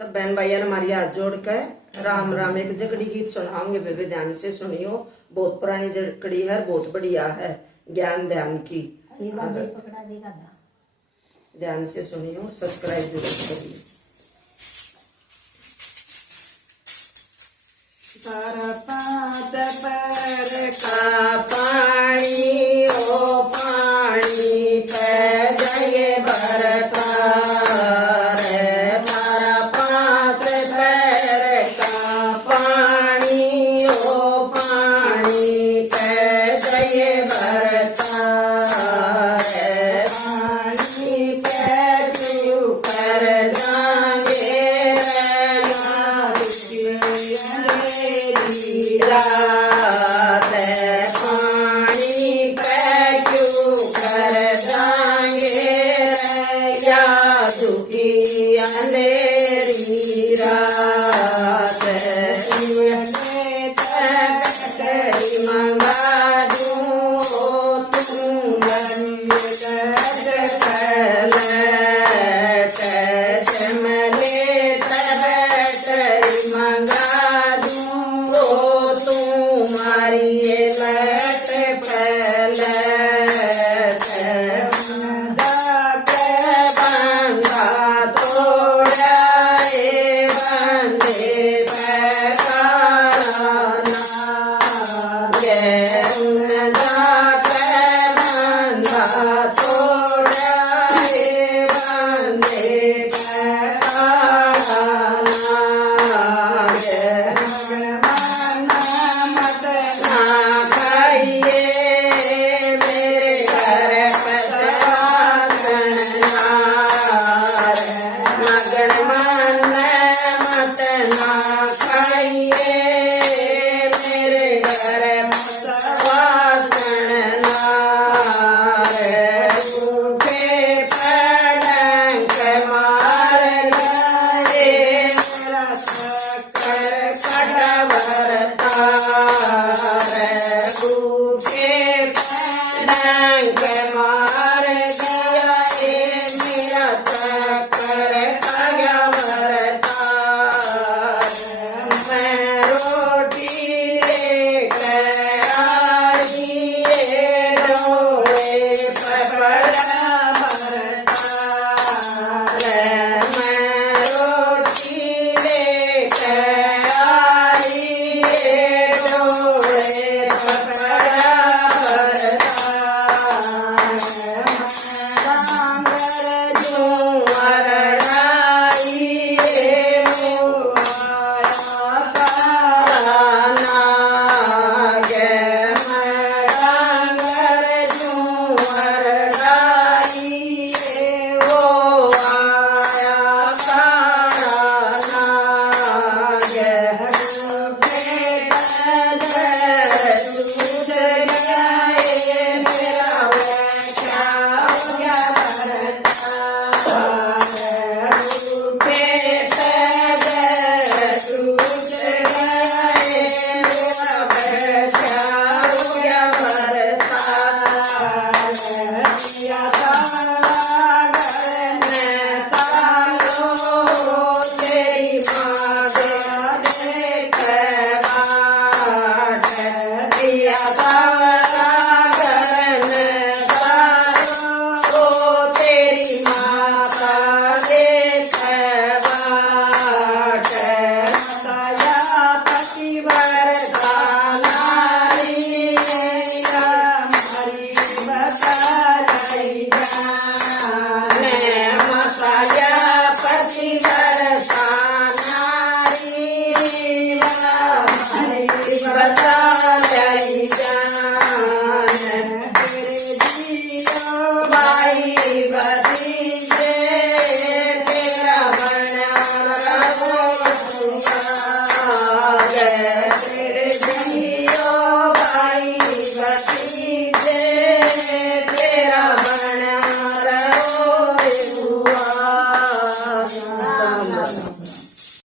सब बहन भाइयों ने हमारी हाथ जोड़ कर राम राम। एक जकड़ी गीत सुनाऊंगे, बेबे ध्यान से सुनियो। बहुत पुरानी जकड़ी है, बहुत बढ़िया है, ज्ञान ध्यान की। ध्यान से सुनियो, सब्सक्राइब जरूर करिए। पात पर का पानी ओ पानी पे गए भरता रे, तारा पात पैर का पानी ओ पानी पे गए भरता रे, पानी पे तू कर जाएंगे रात, पानी पे क्यों कर जाएंगे दुखी अंधेरी रात, मंगा दूं तुम कैसे मिले तब मंगा